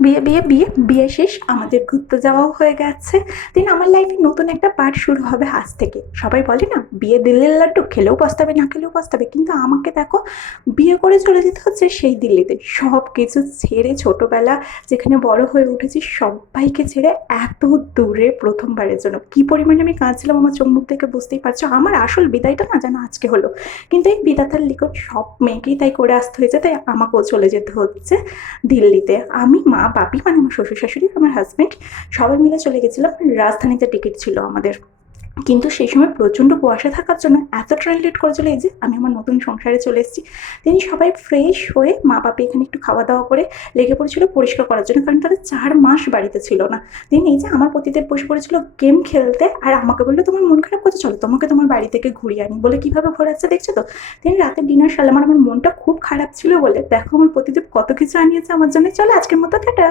বিয়ে বিয়ে বিয়ে বিয়ে শেষ, আমাদের ঘুরতে যাওয়াও হয়ে গেছে। দেন আমার লাইফে নতুন একটা পার্ট শুরু হবে আজ থেকে। সবাই বলে না, বিয়ে দিল্লির লাড্ডু, খেলেও পস্তাবে না খেলেও পস্তাবে, কিন্তু আমাকে দেখো, বিয়ে করে চলে যেতে হচ্ছে সেই দিল্লিতে। সব কিছু ছেড়ে, ছোটবেলা যেখানে বড় হয়ে উঠেছি সবাইকে ছেড়ে এত দূরে প্রথমবারের জন্য কি পরিমাণে আমি কাঁদছিলাম আমার চোখ মুখ থেকে বুঝতেই পারছো। আমার আসল বিদায়টা না যেন আজকে হলো, কিন্তু এই বিধাতার লিখন সব মেয়েকেই তাই করে আসতে হয়েছে, তাই আমাকেও চলে যেতে হচ্ছে দিল্লিতে। আমি, মা, বাপি মানে আমার শ্বশুর শাশুড়ি, আমার হাজব্যান্ড সবাই মিলে চলে গেছিলাম। রাজধানীতে টিকিট ছিল আমাদের, কিন্তু সেই সময় প্রচণ্ড কুয়াশা থাকার জন্য এত ট্রেন লেট করে চলে, এই যে আমি আমার নতুন সংসারে চলে এসেছি। তিনি সবাই ফ্রেশ হয়ে মা বাপি এখানে একটু খাওয়া দাওয়া করে লেগে পড়েছিল পরিষ্কার করার জন্য, কারণ তাদের 4 মাস বাড়িতে ছিল না। দিন এই যে আমার পতিদেব বসে পড়েছিল গেম খেলতে, আর আমাকে বললো তোমার মন খারাপ করছে, চলো তোমাকে তোমার বাড়ি থেকে ঘুরিয়ে আনি। বলে কিভাবে ঘোরাচ্ছে দেখছো তো। দিন রাতে ডিনার সারলাম, আমার মনটা খুব খারাপ ছিল বলে দেখো আমার পতিদেব কত কিছু আনিয়েছে আমার জন্য। চলো আজকের মতো টাটা।